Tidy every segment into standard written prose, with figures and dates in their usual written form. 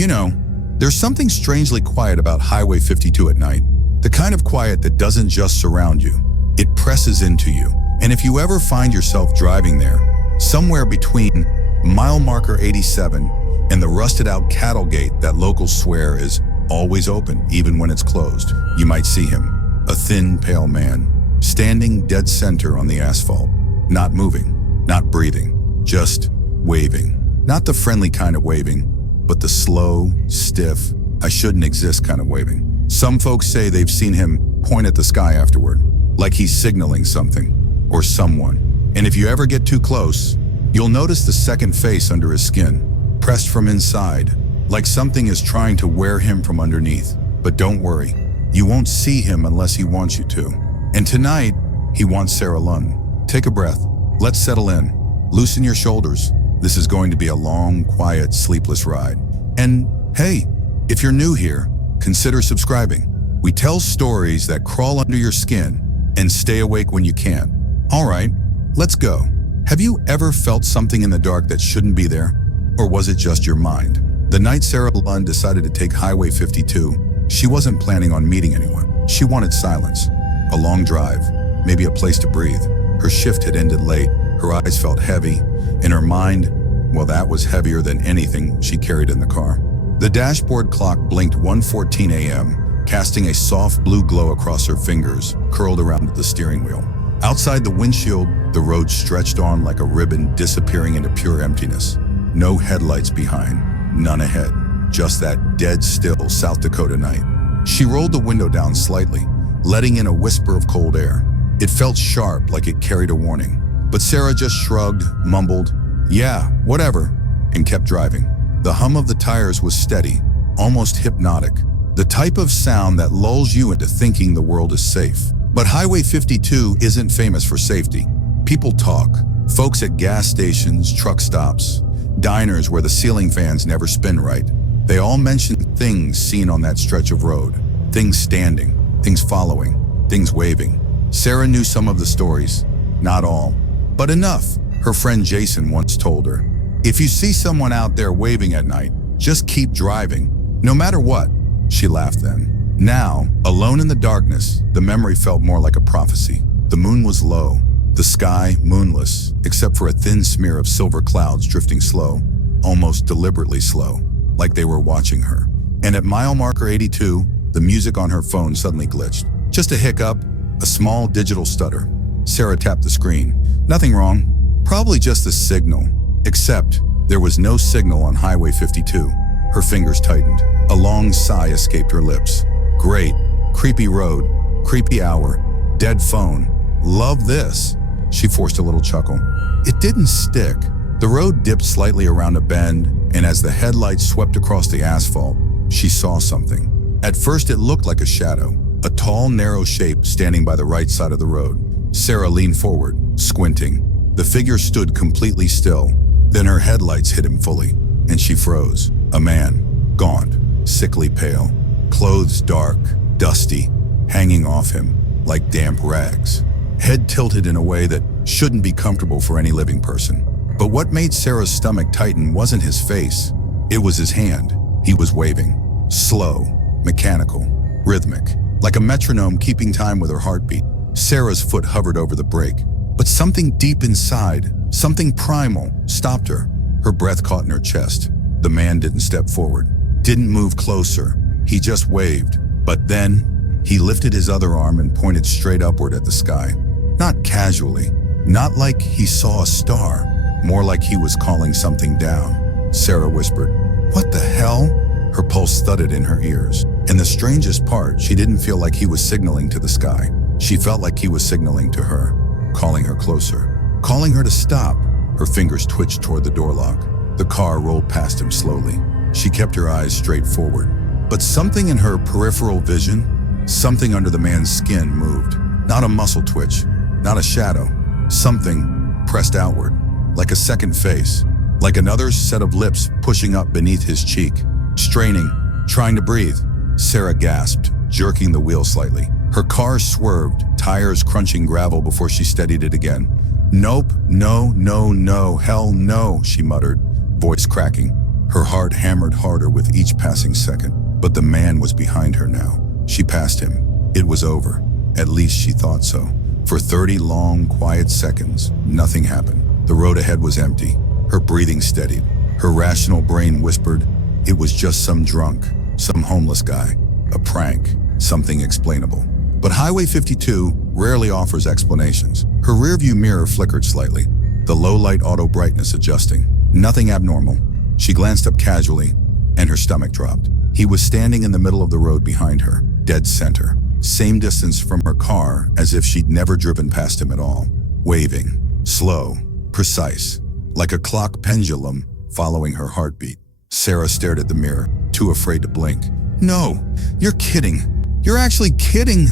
You know, there's something strangely quiet about Highway 52 at night. The kind of quiet that doesn't just surround you, it presses into you. And if you ever find yourself driving there, somewhere between mile marker 87 and the rusted out cattle gate that locals swear is always open even when it's closed, you might see him, a thin, pale man, standing dead center on the asphalt, not moving, not breathing, just waving. Not the friendly kind of waving, but the slow, stiff, I shouldn't exist kind of waving. Some folks say they've seen him point at the sky afterward, like he's signaling something or someone. And if you ever get too close, you'll notice the second face under his skin, pressed from inside, like something is trying to wear him from underneath. But don't worry, you won't see him unless he wants you to. And tonight, he wants Sarah Lunn. Take a breath. Let's settle in. Loosen your shoulders. This is going to be a long, quiet, sleepless ride. And hey, if you're new here, consider subscribing. We tell stories that crawl under your skin and stay awake when you can. All right, let's go. Have you ever felt something in the dark that shouldn't be there? Or was it just your mind? The night Sarah Lunn decided to take Highway 52, she wasn't planning on meeting anyone. She wanted silence, a long drive, maybe a place to breathe. Her shift had ended late, her eyes felt heavy, and her mind, well, that was heavier than anything she carried in the car. The dashboard clock blinked 1:14 a.m., casting a soft blue glow across her fingers, curled around the steering wheel. Outside the windshield, the road stretched on like a ribbon, disappearing into pure emptiness. No headlights behind, none ahead, just that dead still South Dakota night. She rolled the window down slightly, letting in a whisper of cold air. It felt sharp, like it carried a warning. But Sarah just shrugged, mumbled, "Yeah, whatever," and kept driving. The hum of the tires was steady, almost hypnotic, the type of sound that lulls you into thinking the world is safe. But Highway 52 isn't famous for safety. People talk. Folks at gas stations, truck stops, diners where the ceiling fans never spin right. They all mention things seen on that stretch of road. Things standing, things following, things waving. Sarah knew some of the stories, not all, but enough. Her friend Jason once told her, "If you see someone out there waving at night, just keep driving, no matter what." She laughed then. Now, alone in the darkness, the memory felt more like a prophecy. The moon was low, the sky moonless, except for a thin smear of silver clouds drifting slow, almost deliberately slow, like they were watching her. And at mile marker 82, the music on her phone suddenly glitched. Just a hiccup, a small digital stutter. Sarah tapped the screen. Nothing wrong, probably just the signal. Except there was no signal on Highway 52. Her fingers tightened. A long sigh escaped her lips. Great, creepy road, creepy hour, dead phone. Love this. She forced a little chuckle. It didn't stick. The road dipped slightly around a bend, and as the headlights swept across the asphalt, she saw something. At first it looked like a shadow, a tall, narrow shape standing by the right side of the road. Sarah leaned forward, squinting. The figure stood completely still. Then her headlights hit him fully, and she froze. A man, gaunt, sickly pale, clothes dark, dusty, hanging off him like damp rags. Head tilted in a way that shouldn't be comfortable for any living person. But what made Sarah's stomach tighten wasn't his face. It was his hand. He was waving. Slow, mechanical, rhythmic, like a metronome keeping time with her heartbeat. Sarah's foot hovered over the brake. But something deep inside, something primal, stopped her. Her breath caught in her chest. The man didn't step forward, didn't move closer. He just waved. But then, he lifted his other arm and pointed straight upward at the sky. Not casually, not like he saw a star, more like he was calling something down. Sarah whispered, "What the hell?" Her pulse thudded in her ears. And the strangest part, she didn't feel like he was signaling to the sky. She felt like he was signaling to her, calling her closer, calling her to stop. Her fingers twitched toward the door lock. The car rolled past him slowly. She kept her eyes straight forward. But something in her peripheral vision, something under the man's skin moved. Not a muscle twitch, not a shadow. Something pressed outward, like a second face, like another set of lips pushing up beneath his cheek. Straining, trying to breathe. Sarah gasped, jerking the wheel slightly. Her car swerved, tires crunching gravel before she steadied it again. "Nope, no, no, no, hell no," she muttered, voice cracking. Her heart hammered harder with each passing second, but the man was behind her now. She passed him. It was over. At least she thought so. For 30 long, quiet seconds, nothing happened. The road ahead was empty. Her breathing steadied. Her rational brain whispered, it was just some drunk, some homeless guy, a prank, something explainable. But Highway 52 rarely offers explanations. Her rearview mirror flickered slightly, the low-light auto brightness adjusting. Nothing abnormal. She glanced up casually, and her stomach dropped. He was standing in the middle of the road behind her, dead center. Same distance from her car as if she'd never driven past him at all. Waving. Slow. Precise. Like a clock pendulum following her heartbeat. Sarah stared at the mirror, too afraid to blink. No, you're kidding. You're actually kidding.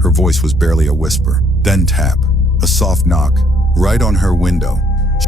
Her voice was barely a whisper. Then tap. A soft knock. Right on her window.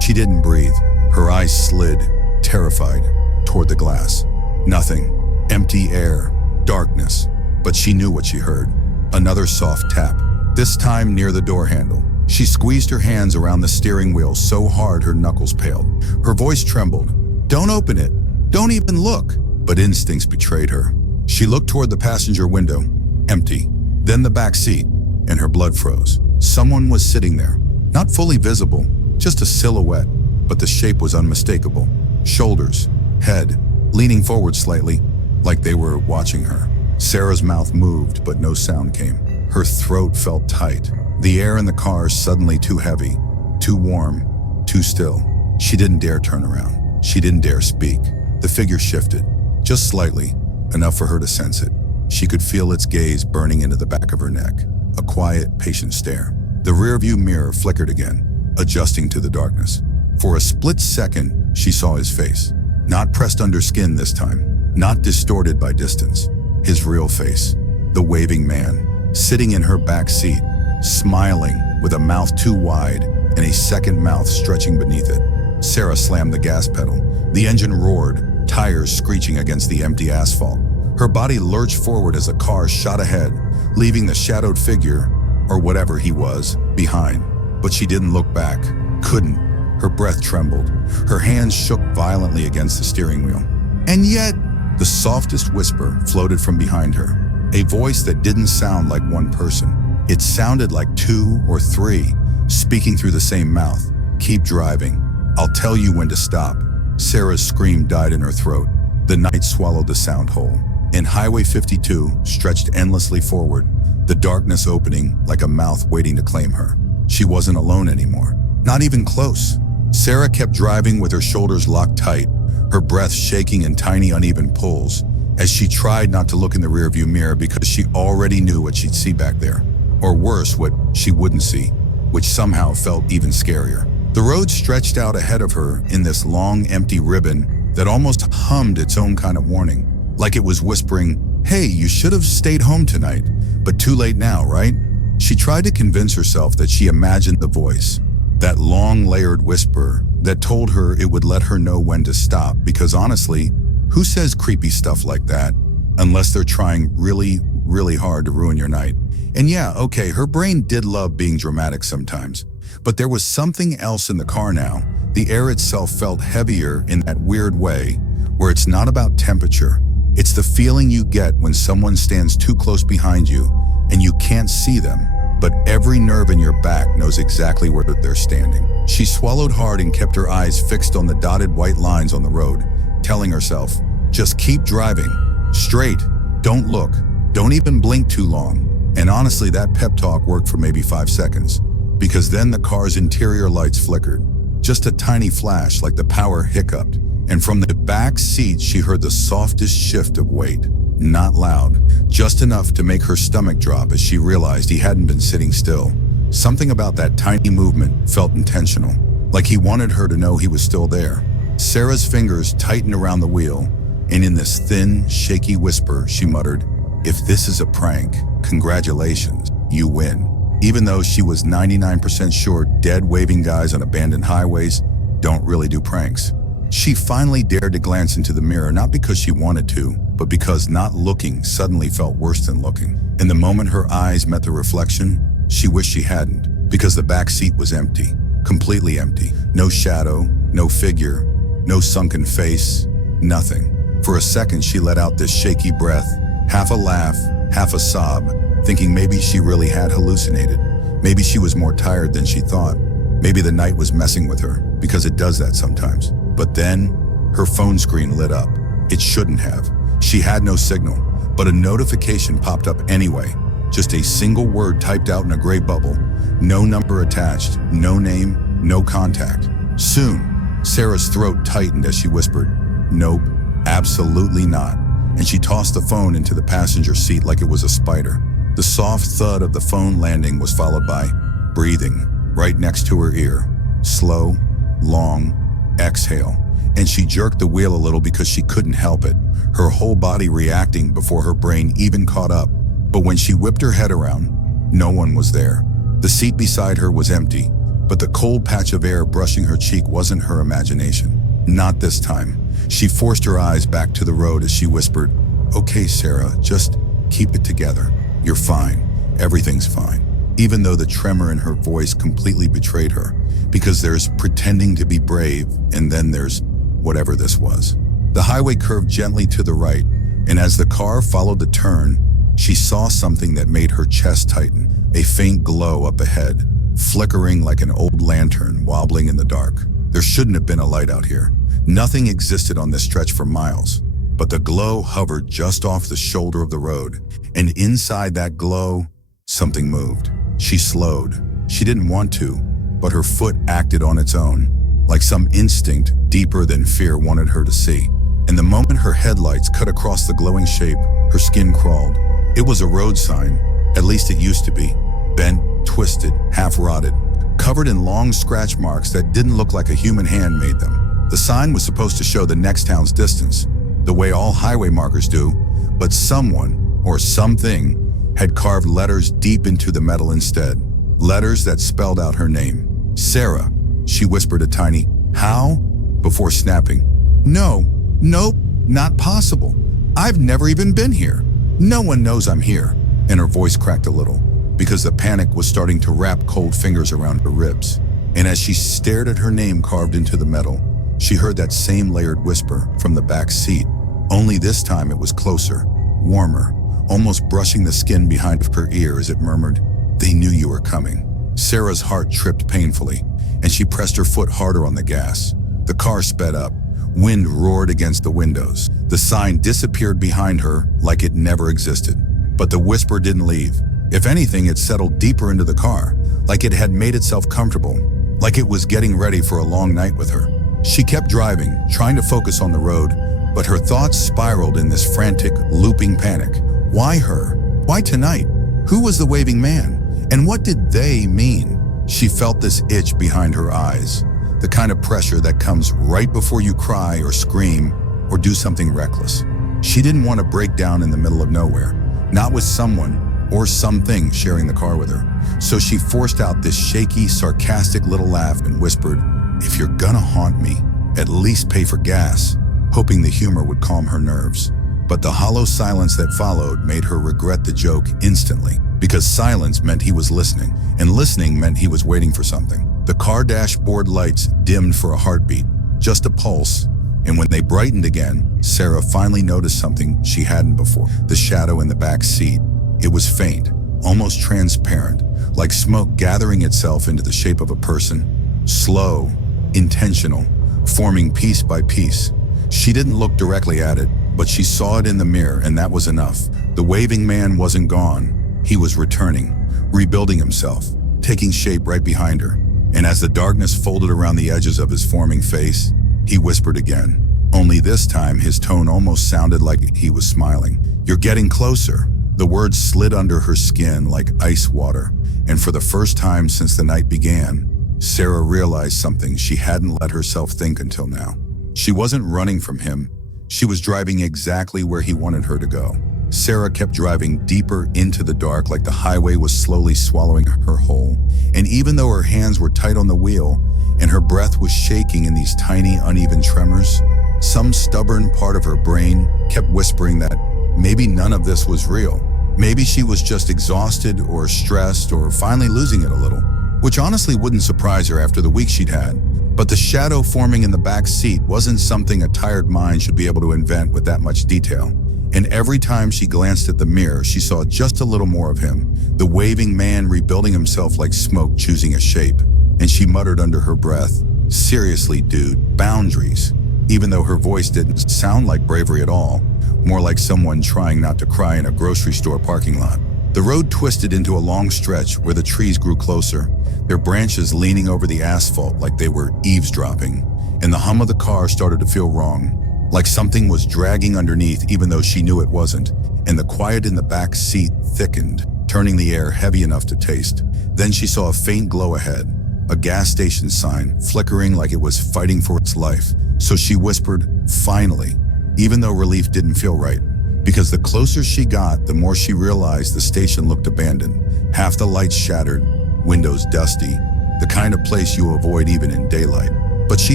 She didn't breathe. Her eyes slid, terrified, toward the glass. Nothing. Empty air. Darkness. But she knew what she heard. Another soft tap. This time near the door handle. She squeezed her hands around the steering wheel so hard her knuckles paled. Her voice trembled. Don't open it. Don't even look. But instincts betrayed her. She looked toward the passenger window. Empty. Then the back seat, and her blood froze. Someone was sitting there. Not fully visible, just a silhouette, but the shape was unmistakable. Shoulders, head, leaning forward slightly, like they were watching her. Sarah's mouth moved, but no sound came. Her throat felt tight. The air in the car suddenly too heavy, too warm, too still. She didn't dare turn around. She didn't dare speak. The figure shifted, just slightly, enough for her to sense it. She could feel its gaze burning into the back of her neck, a quiet, patient stare. The rearview mirror flickered again, adjusting to the darkness. For a split second, she saw his face. Not pressed under skin this time, not distorted by distance. His real face, the waving man, sitting in her back seat, smiling with a mouth too wide and a second mouth stretching beneath it. Sarah slammed the gas pedal. The engine roared, tires screeching against the empty asphalt. Her body lurched forward as a car shot ahead, leaving the shadowed figure, or whatever he was, behind. But she didn't look back. Couldn't. Her breath trembled. Her hands shook violently against the steering wheel. And yet, the softest whisper floated from behind her. A voice that didn't sound like one person. It sounded like two or three, speaking through the same mouth. Keep driving. I'll tell you when to stop. Sarah's scream died in her throat. The night swallowed the sound whole. And Highway 52 stretched endlessly forward, the darkness opening like a mouth waiting to claim her. She wasn't alone anymore. Not even close. Sarah kept driving with her shoulders locked tight, her breath shaking in tiny uneven pulls, as she tried not to look in the rearview mirror because she already knew what she'd see back there. Or worse, what she wouldn't see, which somehow felt even scarier. The road stretched out ahead of her in this long, empty ribbon that almost hummed its own kind of warning. Like it was whispering, hey, you should have stayed home tonight, but too late now, right? She tried to convince herself that she imagined the voice, that long layered whisper that told her it would let her know when to stop, because honestly, who says creepy stuff like that unless they're trying really, really hard to ruin your night? And yeah, okay, her brain did love being dramatic sometimes, but there was something else in the car now. The air itself felt heavier in that weird way, where it's not about temperature. It's the feeling you get when someone stands too close behind you and you can't see them, but every nerve in your back knows exactly where they're standing. She swallowed hard and kept her eyes fixed on the dotted white lines on the road, telling herself, just keep driving, straight, don't look, don't even blink too long. And honestly, that pep talk worked for maybe 5 seconds, because then the car's interior lights flickered, just a tiny flash like the power hiccuped. And from the back seat, she heard the softest shift of weight. Not loud, just enough to make her stomach drop as she realized he hadn't been sitting still. Something about that tiny movement felt intentional, like he wanted her to know he was still there. Sarah's fingers tightened around the wheel, and in this thin, shaky whisper, she muttered, if this is a prank, congratulations, you win. Even though she was 99% sure dead waving guys on abandoned highways don't really do pranks. She finally dared to glance into the mirror, not because she wanted to, but because not looking suddenly felt worse than looking. And the moment her eyes met the reflection, she wished she hadn't, because the back seat was empty, completely empty. No shadow, no figure, no sunken face, Nothing. For a second, she let out this shaky breath, half a laugh, half a sob, thinking maybe she really had hallucinated. Maybe she was more tired than she thought. Maybe the night was messing with her, because it does that sometimes. But then, her phone screen lit up. It shouldn't have. She had no signal, but a notification popped up anyway. Just a single word typed out in a gray bubble. No number attached, no name, no contact. Soon, Sarah's throat tightened as she whispered, "Nope, absolutely not." And she tossed the phone into the passenger seat like it was a spider. The soft thud of the phone landing was followed by breathing right next to her ear. Slow, long exhale. And she jerked the wheel a little because she couldn't help it, her whole body reacting before her brain even caught up. But when she whipped her head around, no one was there. The seat beside her was empty, but the cold patch of air brushing her cheek wasn't her imagination. Not this time. She forced her eyes back to the road as she whispered, "Okay, Sarah, just keep it together. You're fine. Everything's fine." Even though the tremor in her voice completely betrayed her, because there's pretending to be brave, and then there's whatever this was. The highway curved gently to the right, and as the car followed the turn, she saw something that made her chest tighten, a faint glow up ahead, flickering like an old lantern wobbling in the dark. There shouldn't have been a light out here. Nothing existed on this stretch for miles, but the glow hovered just off the shoulder of the road, and inside that glow, something moved. She slowed. She didn't want to, but her foot acted on its own, like some instinct deeper than fear wanted her to see. And the moment her headlights cut across the glowing shape, her skin crawled. It was a road sign, at least it used to be, bent, twisted, half-rotted, covered in long scratch marks that didn't look like a human hand made them. The sign was supposed to show the next town's distance, the way all highway markers do, but someone, or something, had carved letters deep into the metal instead. Letters that spelled out her name. "Sarah," she whispered a tiny, "How?" before snapping, Nope, not possible. I've never even been here. No one knows I'm here." And her voice cracked a little, because the panic was starting to wrap cold fingers around her ribs. And as she stared at her name carved into the metal, she heard that same layered whisper from the back seat. Only this time it was closer, warmer, almost brushing the skin behind her ear as it murmured, "They knew you were coming." Sarah's heart tripped painfully, and she pressed her foot harder on the gas. The car sped up. Wind roared against the windows. The sign disappeared behind her like it never existed. But the whisper didn't leave. If anything, it settled deeper into the car, like it had made itself comfortable, like it was getting ready for a long night with her. She kept driving, trying to focus on the road, but her thoughts spiraled in this frantic, looping panic. Why her? Why tonight? Who was the waving man? And what did they mean? She felt this itch behind her eyes, the kind of pressure that comes right before you cry or scream or do something reckless. She didn't want to break down in the middle of nowhere, not with someone or something sharing the car with her. So she forced out this shaky, sarcastic little laugh and whispered, "If you're gonna haunt me, at least pay for gas," hoping the humor would calm her nerves. But the hollow silence that followed made her regret the joke instantly, because silence meant he was listening, and listening meant he was waiting for something. The car dashboard lights dimmed for a heartbeat, just a pulse, and when they brightened again, Sarah finally noticed something she hadn't before. The shadow in the back seat. It was faint, almost transparent, like smoke gathering itself into the shape of a person. Slow, intentional, forming piece by piece. She didn't look directly at it, but she saw it in the mirror, and that was enough. The waving man wasn't gone. He was returning, rebuilding himself, taking shape right behind her. And as the darkness folded around the edges of his forming face, he whispered again. Only this time, his tone almost sounded like he was smiling. "You're getting closer." The words slid under her skin like ice water, and for the first time since the night began, Sarah realized something she hadn't let herself think until now. She wasn't running from him. She was driving exactly where he wanted her to go. Sarah kept driving deeper into the dark like the highway was slowly swallowing her whole. And even though her hands were tight on the wheel and her breath was shaking in these tiny, uneven tremors, some stubborn part of her brain kept whispering that maybe none of this was real. Maybe she was just exhausted or stressed or finally losing it a little. which honestly wouldn't surprise her after the week she'd had. But the shadow forming in the back seat wasn't something a tired mind should be able to invent with that much detail. And every time she glanced at the mirror, she saw just a little more of him, the waving man rebuilding himself like smoke choosing a shape. And she muttered under her breath, "Seriously, dude, boundaries." Even though her voice didn't sound like bravery at all, more like someone trying not to cry in a grocery store parking lot. The road twisted into a long stretch where the trees grew closer, their branches leaning over the asphalt like they were eavesdropping. And the hum of the car started to feel wrong, like something was dragging underneath even though she knew it wasn't. And the quiet in the back seat thickened, turning the air heavy enough to taste. Then she saw a faint glow ahead, a gas station sign flickering like it was fighting for its life. So she whispered, "Finally," even though relief didn't feel right. Because the closer she got, the more she realized the station looked abandoned. Half the lights shattered, windows dusty, the kind of place you avoid even in daylight. But she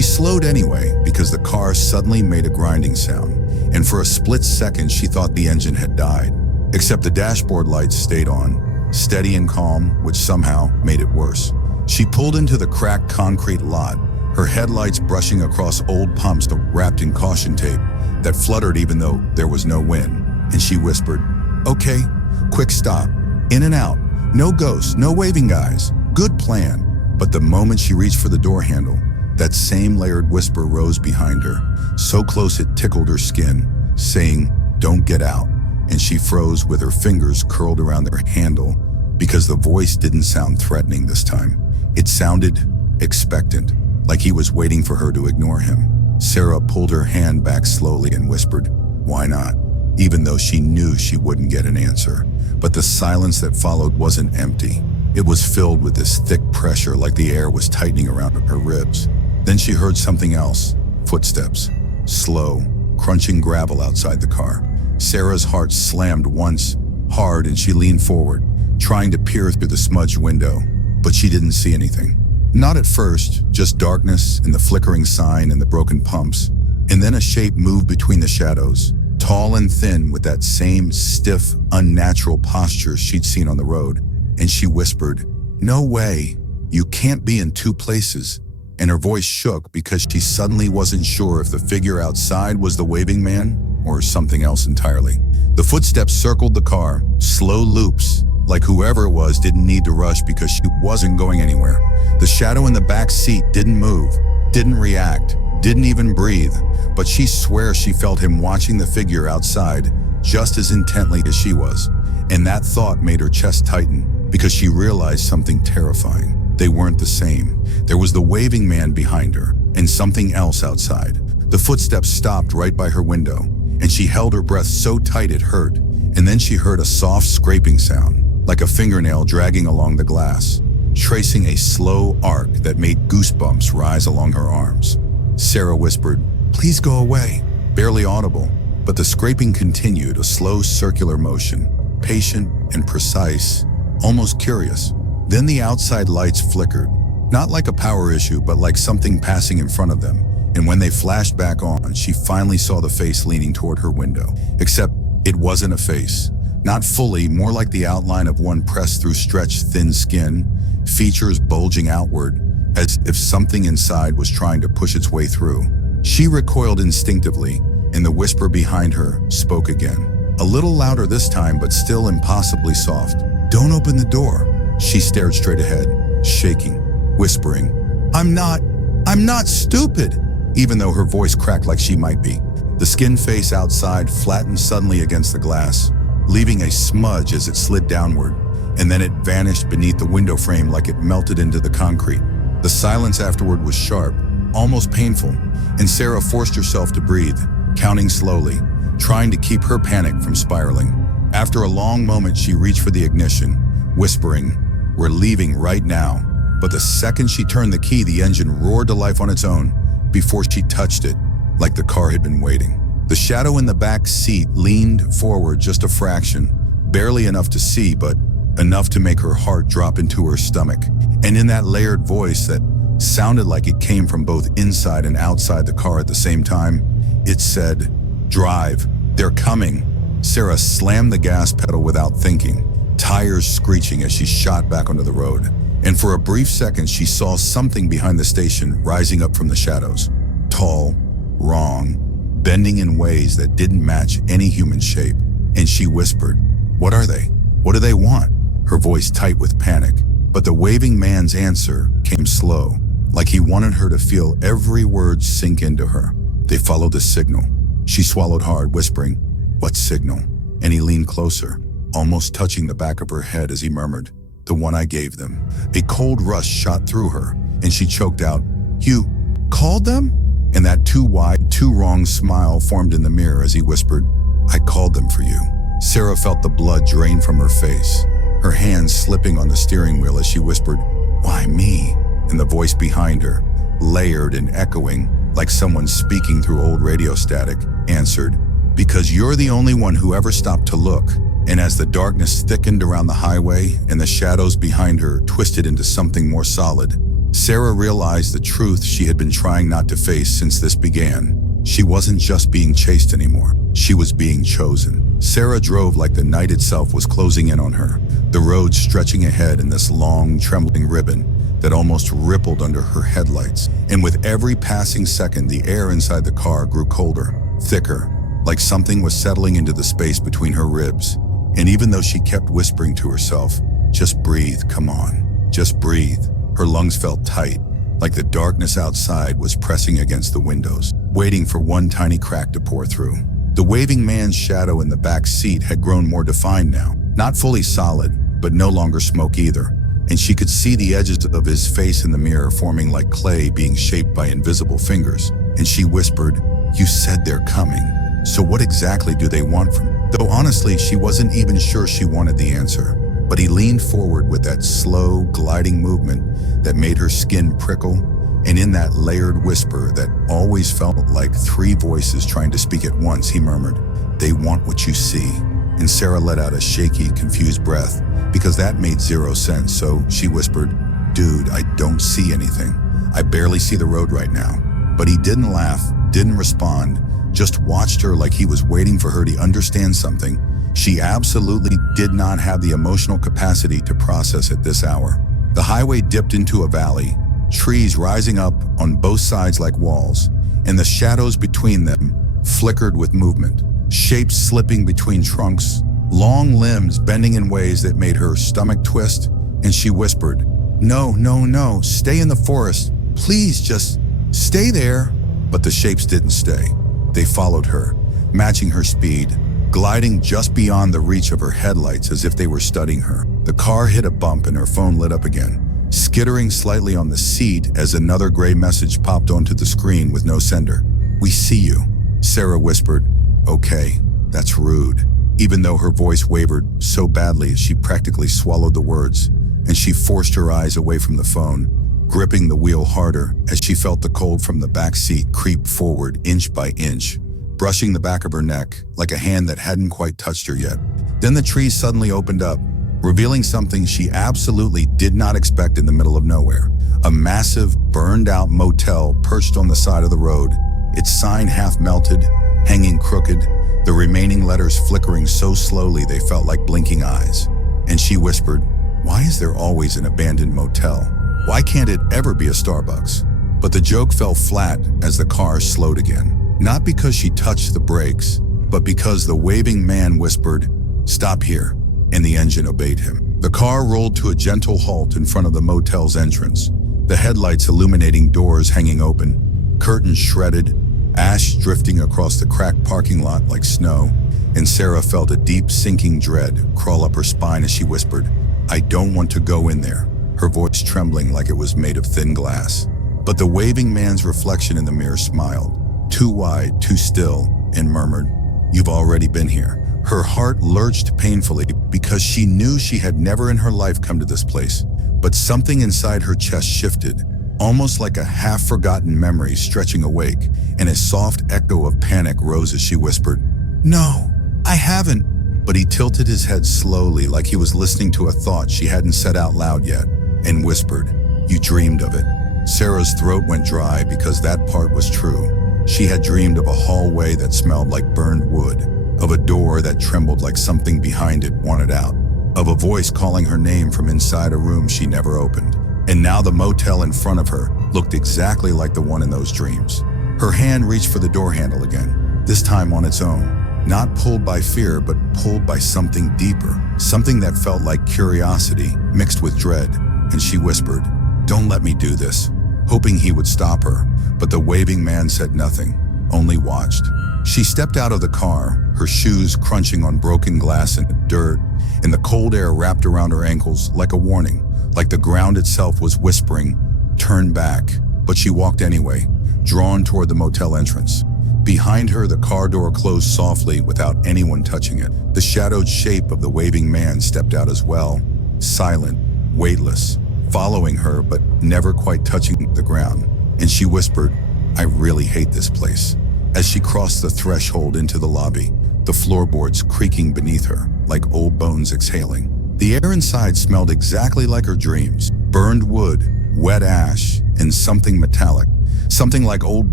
slowed anyway because the car suddenly made a grinding sound. And for a split second, she thought the engine had died. Except the dashboard lights stayed on, steady and calm, which somehow made it worse. She pulled into the cracked concrete lot, her headlights brushing across old pumps wrapped in caution tape that fluttered even though there was no wind. And she whispered, "Okay, quick stop, in and out, no ghosts, no waving guys, good plan." But the moment she reached for the door handle, that same layered whisper rose behind her, so close it tickled her skin, saying, "Don't get out." And she froze with her fingers curled around her handle because the voice didn't sound threatening this time. It sounded expectant, like he was waiting for her to ignore him. Sarah pulled her hand back slowly and whispered, "Why not?" even though she knew she wouldn't get an answer. But the silence that followed wasn't empty. It was filled with this thick pressure like the air was tightening around her ribs. Then she heard something else, footsteps, slow, crunching gravel outside the car. Sarah's heart slammed once, hard, and she leaned forward, trying to peer through the smudged window, but she didn't see anything. Not at first, just darkness and the flickering sign and the broken pumps. And then a shape moved between the shadows, tall and thin with that same stiff, unnatural posture she'd seen on the road. And she whispered, "No way, you can't be in two places." And her voice shook because she suddenly wasn't sure if the figure outside was the waving man or something else entirely. The footsteps circled the car, slow loops, like whoever it was didn't need to rush because she wasn't going anywhere. The shadow in the back seat didn't move, didn't react, didn't even breathe, but she swears she felt him watching the figure outside just as intently as she was. And that thought made her chest tighten because she realized something terrifying. They weren't the same. There was the waving man behind her and something else outside. The footsteps stopped right by her window, and she held her breath so tight it hurt. And then she heard a soft scraping sound, like a fingernail dragging along the glass, tracing a slow arc that made goosebumps rise along her arms. Sarah whispered, "Please go away," barely audible, but the scraping continued, a slow circular motion, patient and precise, almost curious. Then the outside lights flickered, not like a power issue, but like something passing in front of them. And when they flashed back on, she finally saw the face leaning toward her window. Except it wasn't a face. Not fully, more like the outline of one pressed through stretched, thin skin, features bulging outward, as if something inside was trying to push its way through. She recoiled instinctively, and the whisper behind her spoke again. A little louder this time, but still impossibly soft. "Don't open the door." She stared straight ahead, shaking, whispering, I'm not stupid," even though her voice cracked like she might be. The skin face outside flattened suddenly against the glass, leaving a smudge as it slid downward, and then it vanished beneath the window frame like it melted into the concrete. The silence afterward was sharp, almost painful, and Sarah forced herself to breathe, counting slowly, trying to keep her panic from spiraling. After a long moment, she reached for the ignition, whispering, "We're leaving right now." But the second she turned the key, the engine roared to life on its own before she touched it, like the car had been waiting. The shadow in the back seat leaned forward just a fraction, barely enough to see, but enough to make her heart drop into her stomach. And in that layered voice that sounded like it came from both inside and outside the car at the same time, it said, "Drive, they're coming." Sarah slammed the gas pedal without thinking, tires screeching as she shot back onto the road. And for a brief second, she saw something behind the station rising up from the shadows. Tall, wrong, bending in ways that didn't match any human shape. And she whispered, "What are they? What do they want?" Her voice tight with panic. But the waving man's answer came slow, like he wanted her to feel every word sink into her. They followed the signal. She swallowed hard, whispering, "What signal?" And he leaned closer, almost touching the back of her head as he murmured, "The one I gave them." A cold rush shot through her, and she choked out, "You called them?" And that too wide, too wrong smile formed in the mirror as he whispered, "I called them for you." Sarah felt the blood drain from her face, her hands slipping on the steering wheel as she whispered, "Why me?" And the voice behind her, layered and echoing, like someone speaking through old radio static, answered, "Because you're the only one who ever stopped to look." And as the darkness thickened around the highway and the shadows behind her twisted into something more solid, Sarah realized the truth she had been trying not to face since this began. She wasn't just being chased anymore. She was being chosen. Sarah drove like the night itself was closing in on her, the road stretching ahead in this long, trembling ribbon that almost rippled under her headlights. And with every passing second, the air inside the car grew colder, thicker, like something was settling into the space between her ribs. And even though she kept whispering to herself, "Just breathe, come on, just breathe," her lungs felt tight, like the darkness outside was pressing against the windows, waiting for one tiny crack to pour through. The waving man's shadow in the back seat had grown more defined now, not fully solid, but no longer smoke either. And she could see the edges of his face in the mirror forming like clay being shaped by invisible fingers. And she whispered, "You said they're coming. So what exactly do they want from me?" Though honestly, she wasn't even sure she wanted the answer. But he leaned forward with that slow, gliding movement that made her skin prickle, and in that layered whisper that always felt like three voices trying to speak at once, he murmured, "They want what you see." And Sarah let out a shaky, confused breath, because that made zero sense, so she whispered, "Dude, I don't see anything. I barely see the road right now." But he didn't laugh, didn't respond, just watched her like he was waiting for her to understand something she absolutely did not have the emotional capacity to process at this hour. The highway dipped into a valley, trees rising up on both sides like walls, and the shadows between them flickered with movement, shapes slipping between trunks, long limbs bending in ways that made her stomach twist, and she whispered, "No, no, no, stay in the forest. Please just stay there." But the shapes didn't stay. They followed her, matching her speed, gliding just beyond the reach of her headlights as if they were studying her. The car hit a bump and her phone lit up again, skittering slightly on the seat as another gray message popped onto the screen with no sender. "We see you," Sarah whispered. "Okay, that's rude," even though her voice wavered so badly she practically swallowed the words, and she forced her eyes away from the phone, gripping the wheel harder as she felt the cold from the back seat creep forward inch by inch, brushing the back of her neck like a hand that hadn't quite touched her yet. Then the trees suddenly opened up, revealing something she absolutely did not expect in the middle of nowhere. A massive, burned-out motel perched on the side of the road, its sign half melted, hanging crooked, the remaining letters flickering so slowly they felt like blinking eyes. And she whispered, "Why is there always an abandoned motel? Why can't it ever be a Starbucks?" But the joke fell flat as the car slowed again. Not because she touched the brakes, but because the waving man whispered, "Stop here," and the engine obeyed him. The car rolled to a gentle halt in front of the motel's entrance, the headlights illuminating doors hanging open, curtains shredded, ash drifting across the cracked parking lot like snow, and Sarah felt a deep sinking dread crawl up her spine as she whispered, "I don't want to go in there," her voice trembling like it was made of thin glass. But the waving man's reflection in the mirror smiled, too wide, too still, and murmured, "You've already been here." Her heart lurched painfully because she knew she had never in her life come to this place, but something inside her chest shifted, almost like a half-forgotten memory stretching awake, and a soft echo of panic rose as she whispered, "No, I haven't." But he tilted his head slowly like he was listening to a thought she hadn't said out loud yet, and whispered, "You dreamed of it." Sarah's throat went dry because that part was true. She had dreamed of a hallway that smelled like burned wood, of a door that trembled like something behind it wanted out, of a voice calling her name from inside a room she never opened. And now the motel in front of her looked exactly like the one in those dreams. Her hand reached for the door handle again, this time on its own. Not pulled by fear, but pulled by something deeper, something that felt like curiosity mixed with dread, and she whispered, "Don't let me do this," hoping he would stop her, but the waving man said nothing, only watched. She stepped out of the car, her shoes crunching on broken glass and dirt, and the cold air wrapped around her ankles like a warning, like the ground itself was whispering, "Turn back." But she walked anyway, drawn toward the motel entrance. Behind her, the car door closed softly without anyone touching it. The shadowed shape of the waving man stepped out as well, silent, weightless, following her but never quite touching the ground. And she whispered, "I really hate this place." As she crossed the threshold into the lobby, the floorboards creaking beneath her, like old bones exhaling. The air inside smelled exactly like her dreams, burned wood, wet ash, and something metallic, something like old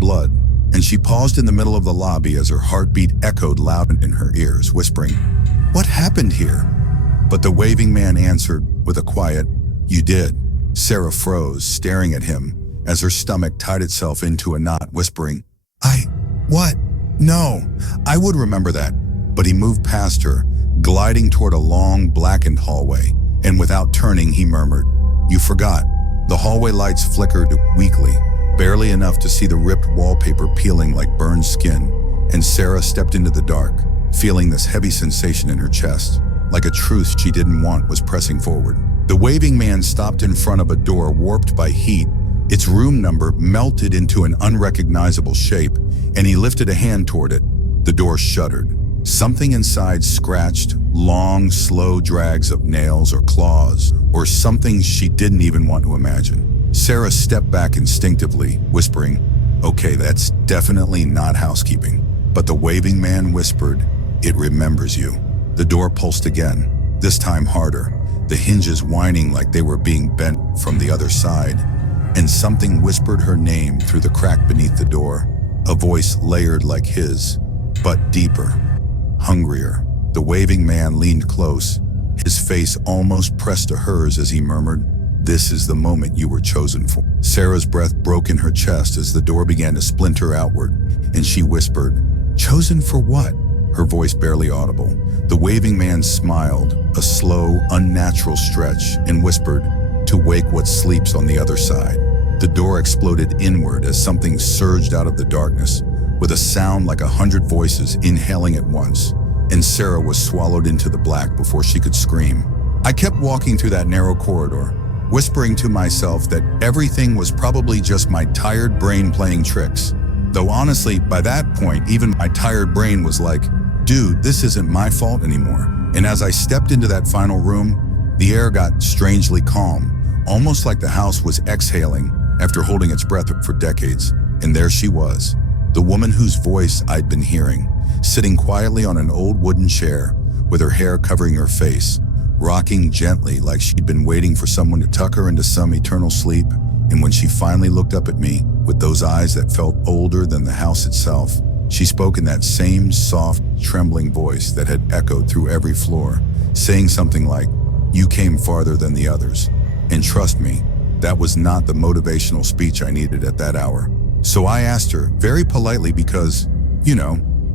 blood. And she paused in the middle of the lobby as her heartbeat echoed loud in her ears, whispering, "What happened here?" But the waving man answered with a quiet, "You did." Sarah froze, staring at him as her stomach tied itself into a knot, whispering, What? No, I would remember that." But he moved past her, gliding toward a long, blackened hallway, and without turning, he murmured, "You forgot." The hallway lights flickered weakly, barely enough to see the ripped wallpaper peeling like burned skin, and Sarah stepped into the dark, feeling this heavy sensation in her chest, like a truth she didn't want was pressing forward. The waving man stopped in front of a door warped by heat. Its room number melted into an unrecognizable shape, and he lifted a hand toward it. The door shuddered. Something inside scratched, long, slow drags of nails or claws, or something she didn't even want to imagine. Sarah stepped back instinctively, whispering, "Okay, that's definitely not housekeeping." But the waving man whispered, "It remembers you." The door pulsed again, this time harder, the hinges whining like they were being bent from the other side. And something whispered her name through the crack beneath the door, a voice layered like his, but deeper, hungrier. The waving man leaned close, his face almost pressed to hers as he murmured, "This is the moment you were chosen for." Sarah's breath broke in her chest as the door began to splinter outward, and she whispered, "Chosen for what?" Her voice barely audible. The waving man smiled, a slow, unnatural stretch, and whispered, "To wake what sleeps on the other side." The door exploded inward as something surged out of the darkness, with a sound like 100 voices inhaling at once, and Sarah was swallowed into the black before she could scream. I kept walking through that narrow corridor, whispering to myself that everything was probably just my tired brain playing tricks. Though honestly, by that point, even my tired brain was like, "Dude, this isn't my fault anymore." And as I stepped into that final room, the air got strangely calm, almost like the house was exhaling after holding its breath for decades. And there she was, the woman whose voice I'd been hearing, sitting quietly on an old wooden chair, with her hair covering her face, rocking gently like she'd been waiting for someone to tuck her into some eternal sleep. And when she finally looked up at me, with those eyes that felt older than the house itself, she spoke in that same soft, trembling voice that had echoed through every floor, saying something like, "You came farther than the others." And trust me, that was not the motivational speech I needed at that hour. So I asked her, very politely because,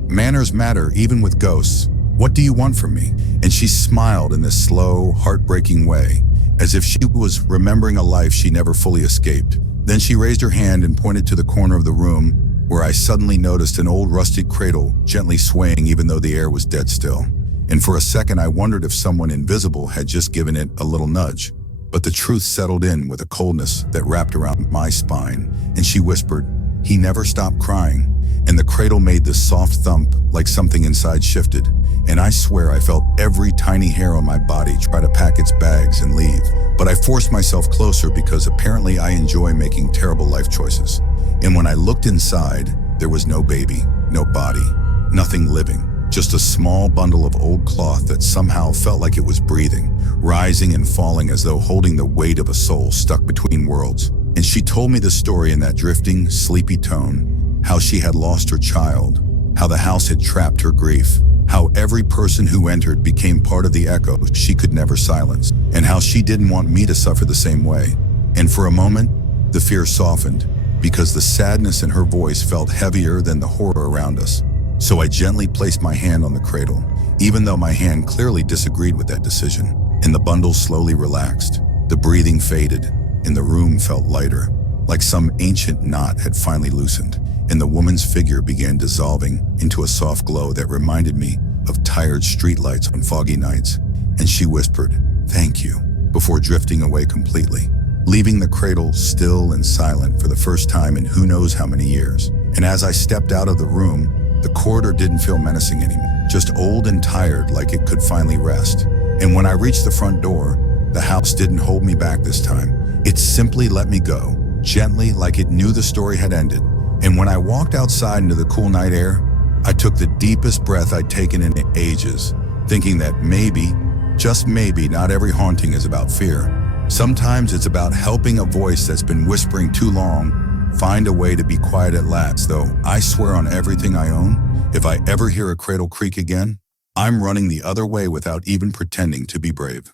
manners matter even with ghosts, "What do you want from me?" And she smiled in this slow, heartbreaking way, as if she was remembering a life she never fully escaped. Then she raised her hand and pointed to the corner of the room, where I suddenly noticed an old rusted cradle gently swaying even though the air was dead still. And for a second I wondered if someone invisible had just given it a little nudge. But the truth settled in with a coldness that wrapped around my spine, and she whispered, "He never stopped crying." And the cradle made this soft thump like something inside shifted, and I swear I felt every tiny hair on my body try to pack its bags and leave. But I forced myself closer because apparently I enjoy making terrible life choices. And when I looked inside, there was no baby, no body, nothing living. Just a small bundle of old cloth that somehow felt like it was breathing, rising and falling as though holding the weight of a soul stuck between worlds. And she told me the story in that drifting, sleepy tone, how she had lost her child, how the house had trapped her grief, how every person who entered became part of the echo she could never silence, and how she didn't want me to suffer the same way. And for a moment, the fear softened, because the sadness in her voice felt heavier than the horror around us. So I gently placed my hand on the cradle, even though my hand clearly disagreed with that decision, and the bundle slowly relaxed. The breathing faded, and the room felt lighter, like some ancient knot had finally loosened, and the woman's figure began dissolving into a soft glow that reminded me of tired streetlights on foggy nights. And she whispered, "Thank you," before drifting away completely, leaving the cradle still and silent for the first time in who knows how many years. And as I stepped out of the room, the corridor didn't feel menacing anymore, just old and tired, like it could finally rest. And when I reached the front door, the house didn't hold me back this time. It simply let me go, gently, like it knew the story had ended. And when I walked outside into the cool night air, I took the deepest breath I'd taken in ages, thinking that maybe, just maybe, not every haunting is about fear. Sometimes it's about helping a voice that's been whispering too long find a way to be quiet at last. Though I swear on everything I own, if I ever hear a cradle creak again, I'm running the other way without even pretending to be brave.